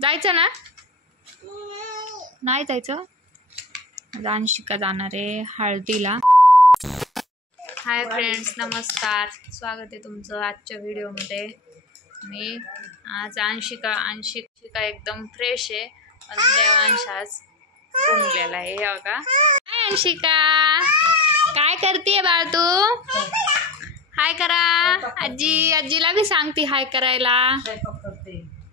जायचं ना? नाही जायचं. अंशिका जाणार आहे हळदीला. हाय फ्रेंड्स, नमस्कार, स्वागत आहे तुमचं आजच्या व्हिडिओमध्ये. मी आज अंशिका एकदम फ्रेश आहे आणि देवांश आज घुमलेला आहे. हे बघा. हाय अंशिका, काय करते बाळ तू? हाय करा. आजीला बी सांगते हाय करायला.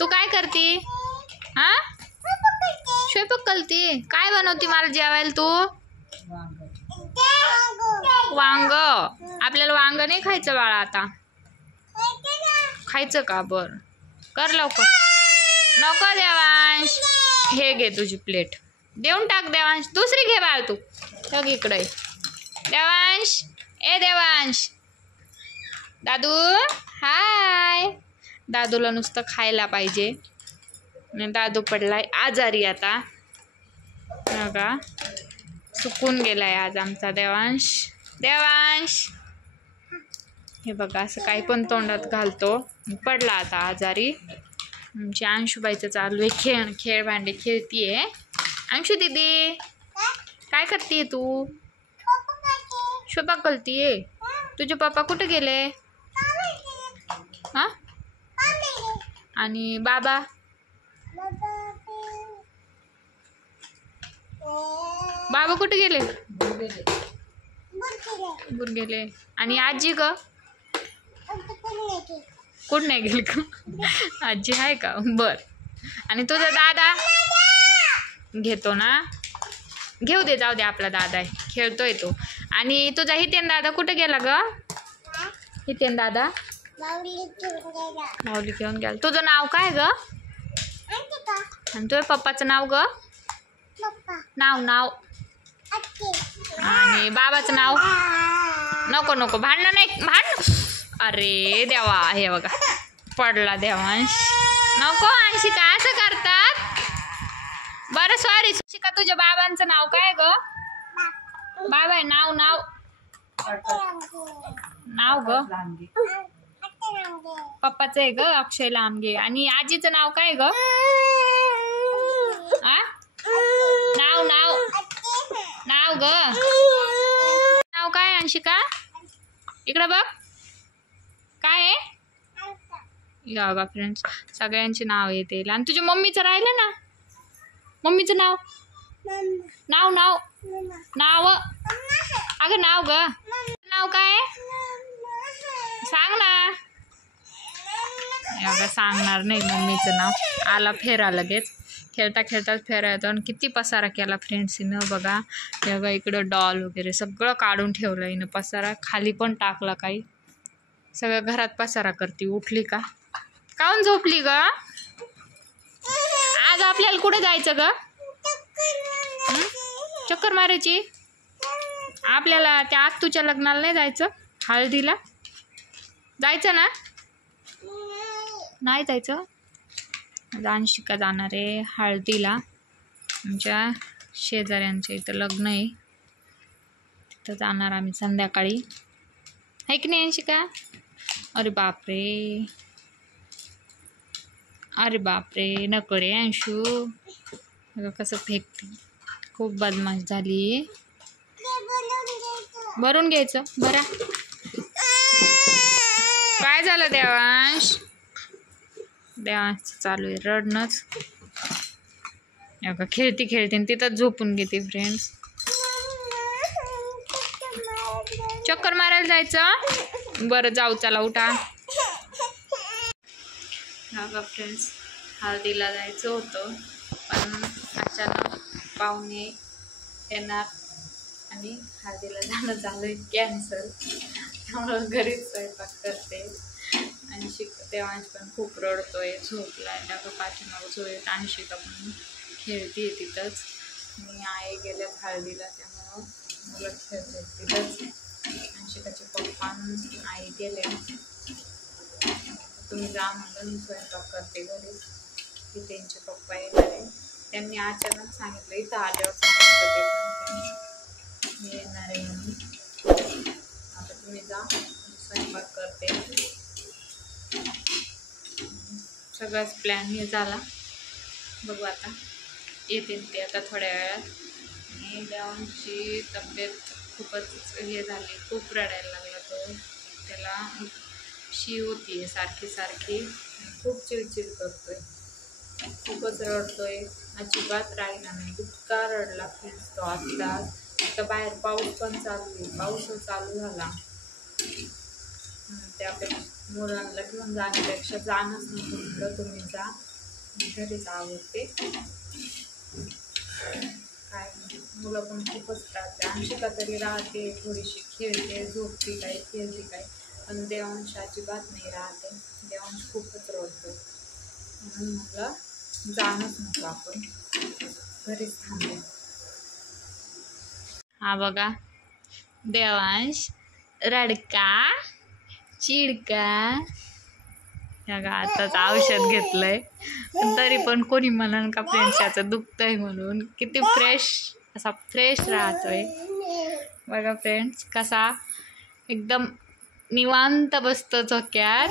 तू काय करते? हा, स्वयंपाक करते. काय बनवते मला जेवायला तू? वांग. आपल्याला वांग नाही खायचं बाळा आता. खायचं का? बर कर लवकर. नको देवांश, हे घे तुझी प्लेट. देऊन टाक देवांश. दुसरी घे बाळ तू. बघ इकडे देवांश. ए देवांश. दादू हाय. दादूला नुसतं खायला पाहिजे. दादू पडलाय आजारी आता. बघा, सुकून गेलाय आज आमचा देवांश. हे बघा, असं काही पण तोंडात घालतो. पडला आता आजारी. आमची अंशुबाईचं चालू आहे खेळ भांडे खेळतीये. अंशू दीदी काय करतीये तू? स्वयंपाक करतीये. तुझे पप्पा कुठे गेले? हा, आणि बाबा? बाबा कुठे गेले? बुर गेले. आणि आजी ग? कुठं नाही गेली का? आजी आहे का? बर. आणि तुझा दादा? घेतो ना, घेऊ दे, जाऊ दे, आपला दादा आहे, खेळतोय तो. आणि तुझा हितेन दादा कुठे गेला ग? हितेन दादा माऊली घेऊन गेला. तुझं नाव काय ग? आणि तुझ्या पप्पाचं नाव ग? नाव आणि बाबाचं नाव? नको भांडणं नाही, अरे देवा. हे बघा, पडला देवांश. नको अंशिका, असं करतात. बरं सॉरी. अंशिका, तुझ्या बाबांचं नाव काय ग? बाबा आहे. नाव ग? पप्पाचं आहे ग, अक्षय लांबगे. आणि आजीचं नाव काय ग? नाव ग? नाव काय अंशिका? इकडं बघ, काय आहे? बघा फ्रेंड्स, सगळ्यांची नाव येतील. आणि तुझ्या मम्मीचं राहिलं ना, मम्मीचं नाव अगं, नाव ग? नाव काय? सांग ना. एवढं सांगणार नाही मम्मीचं नाव. आला फेरा लगेच. खेळता फेरा येतो. आणि किती पसारा केला फ्रेंड्स हिनं. बघा, बघा इकडं डॉल वगैरे सगळं काढून ठेवलं हिनं. पसारा खाली पण टाकला. काही सगळं घरात पसारा करते. उठली का? काहून झोपली ग? आज आपल्याला कुठे जायचं ग? चक्कर मारायची? आपल्याला त्या आत्तूच्या लग्नाला नाही जायचं? हळदीला जायचं ना? नाही जायचं. अंशिका जाणार आहे हळदीला. आमच्या शेजाऱ्यांच्या इथं लग्न आहे, तिथं जाणार आम्ही संध्याकाळी. आहे की नाही अंशिका? अरे बापरे, नको रे अंशू. कसं फेकते. खूप बदमाश झाली. भरून घ्यायचं. बरा, काय झालं देवांश? देवांश चालू आहे रडणंच. खेळती तिथंच झोपून घेते फ्रेंड्स. चक्कर मारायला जायचं? बरं जाऊ, चला उठा. फ्रेंड्स, हळदीला जायचं होतं, पण अचानक पाहुणे येणार आणि हळदीला जाणं झालं कॅन्सल. त्यामुळं घरीच स्वयंपाक करते. अंशिका, देवांश पण खूप रडतोय, झोपलाय. त्या पाठीमागं झोपेत अंशिका पण खेळते तिथंच. मी आई गेल्यात हळदीला, त्यामुळं मुलं खेळते तिथंच. अंशिकाचे पप्पा आई गेले. तुम्ही जा म्हणलं, मी स्वयंपाक करते घरी. की त्यांचे पप्पा येणार आहे. त्यांनी अचानक सांगितलं, इथं आल्यावर सांगितलं मी येणार आहे म्हणून. आता तुम्ही जा, स्वयंपाक करते. सगळाच प्लॅन हे झाला. बघू आता येतील ते आता थोड्या वेळात. आणि देवांची तब्येत खूपच हे झाली, खूप रडायला लागला तो. त्याला शी होती सारखी सारखी, खूप चिडचिड करतोय, खूपच रडतोय, अजिबात राहिला नाही, इतका रडला तो आता. आता बाहेर पाऊस पण चालू आहे, पाऊस चालू झाला. त्यापेक्षा मुलांना घेऊन जाण्यापेक्षा जाणंच नको म्हटलं, तुम्ही जा, घरीच आवडते. काय मुलं पण खूपच राहते. अंशिका तरी राहते, थोडीशी खेळते, झोपती काय, खेळते काय, पण देवांश अजिबात नाही राहते. देवांश खूपच रडतो, म्हणून म्हटलं जाणंच नको, आपण घरीच थांबू. हा बघा देवांश रडका चिडका. आताच औषध घेतलंय, तरी पण कोणी म्हणाल का फ्रेंड्स याचं दुखतंय म्हणून. किती असा फ्रेश राहतोय बघा फ्रेंड्स, कसा एकदम निवांत बसतो झोक्यात.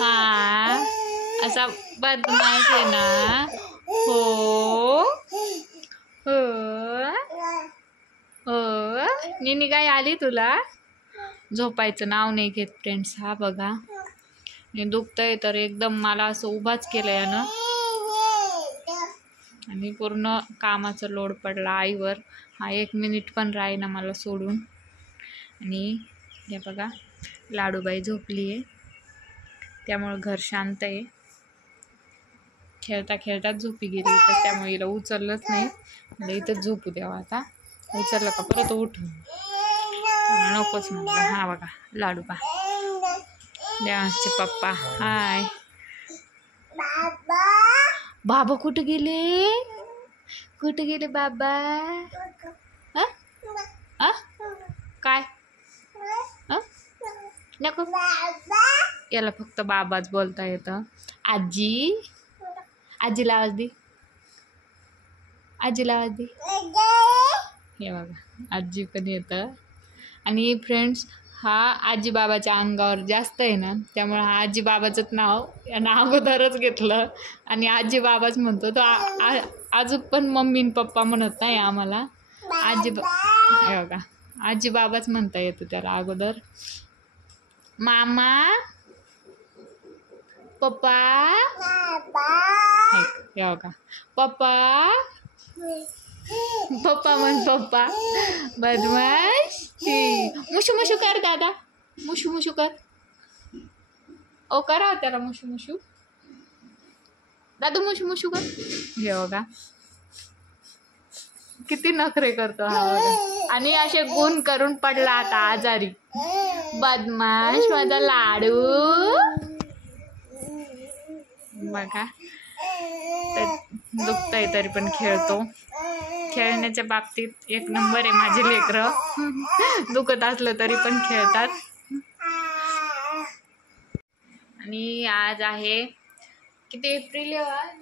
हा असा बदमाश आहे ना. हो हो हो, निनी काय आली तुला? झोपायचं नाव नाही घेत फ्रेंड्स. हा बघा दुखतंय तर एकदम मला असं उभाच केलं यानं, आणि पूर्ण कामाचा लोड पडला आईवर. हा 1 मिनिट पण राहीना मला सोडून. आणि हे बघा लाडूबाई झोपली आहे, त्यामुळं घर शांत आहे. खेळता खेळताच झोपी गेली, तर त्यामुळे हिला उचललंच नाही. म्हणजे इथंच झोपू द्यावा, आता उचललं का परत उठून नकोच म्हणलं. हा बघा लाडूबा, देवांशचे पप्पा. हाय बाबा, कुठे गेले? कुठे गेले बाबा? काय नको, याला फक्त बाबाच बोलता येतं. आजी, आजीला आवाज दे, आजीला आवाज दे. हे बघा आजी पण येतं. आणि फ्रेंड्स हा आजी बाबाच्या अंगावर जास्त आहे ना, त्यामुळे हा आजी बाबाचंच नाव यानं अगोदरच घेतलं आणि आजी बाबाच म्हणतो तो. अजून पण मम्मी आणि पप्पा म्हणत नाही आम्हाला, आजी हे बघा आजी बाबाच म्हणता येतं त्याला अगोदर. मामा, पप्पा, हे बघा पप्पा, पप्पा म्हण पप्पा. बदमाश, मुशू मुशू कर दादा, मुशू मुशू कर. ओ करा त्याला मुशू मुशू, दादू मुशू मुशू कर. हे बघा किती नखरे करतो हा बघा. आणि असे गुण करून पडला आता आजारी. बदमाश माझा लाडू. बघा तर दुखतंय तरी पण खेळतो. खेळण्याच्या बाबतीत 1 नंबर आहे माझे लेकरं. दुखत असलं तरी पण खेळतात. आणि आज आहे किती एप्रिल,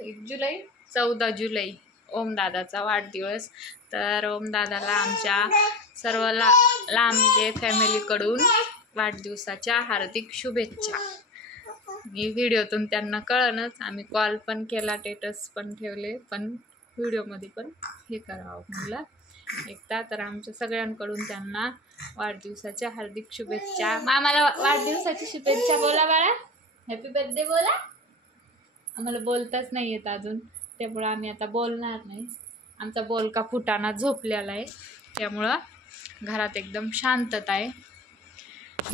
1 जुलै, 14 जुलै ओमदादाचा वाढदिवस. तर ओमदादाला आमच्या सर्व लांबे फॅमिलीकडून वाढदिवसाच्या हार्दिक शुभेच्छा. मी व्हिडिओतून त्यांना कळनच, आम्ही कॉल पण केला, स्टेटस पण ठेवले, पण व्हिडिओमध्ये पण हे करावं म्हटलं एकदा. तर आमच्या सगळ्यांकडून त्यांना वाढदिवसाच्या हार्दिक शुभेच्छा. मामाला वाढदिवसाची शुभेच्छा बोला बाळा, हॅपी बर्थडे बोला. आम्हाला बोलताच नाही येत अजून, त्यामुळं आम्ही आता बोलणार नाही. आमचा बोलका फुटाणा झोपलेला आहे, त्यामुळं घरात एकदम शांतता आहे.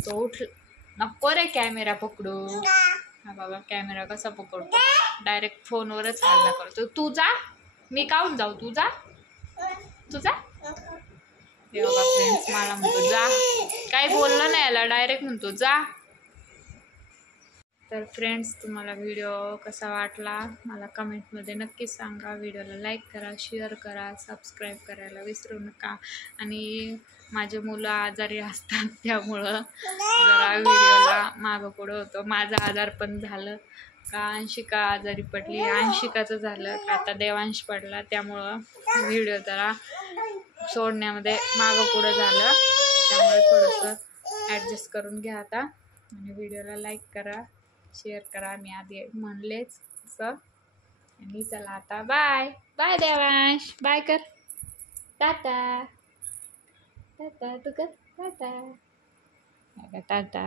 तो नको रे कॅमेरा पकडू. हा बाबा कॅमेरा कसा पकडतो, डायरेक्ट फोनवरच हल्ला करतो. तू जा, मी काहून जाऊ, तू जा, तू जा. हे बाबा फ्रेंड्स मला म्हणतो जा, काही बोललं नाही याला, डायरेक्ट म्हणतो जा. तर फ्रेंड्स तुम्हाला व्हिडिओ कसा वाटला मला कमेंटमध्ये नक्कीच सांगा. व्हिडिओला लाईक करा, शेअर करा, सबस्क्राईब करायला विसरू नका. आणि माझे मुलं आजारी असतात, त्यामुळं जरा व्हिडिओला मागं पुढं होतं. माझं आजार पण झालं का अंशिका आजारी पडली, अंशिकाचं झालं का आता देवांश पडला, त्यामुळं व्हिडिओ जरा सोडण्यामध्ये मागं पुढं झालं. त्यामुळे थोडंसं ॲडजस्ट करून घ्या आता. आणि व्हिडिओला लाईक करा, शेअर करा, मी आधी म्हणलेच असं. आणि चला आता बाय बाय देवांश, बाय कर, टाटा टाटा, तू कर टाटा टाटा.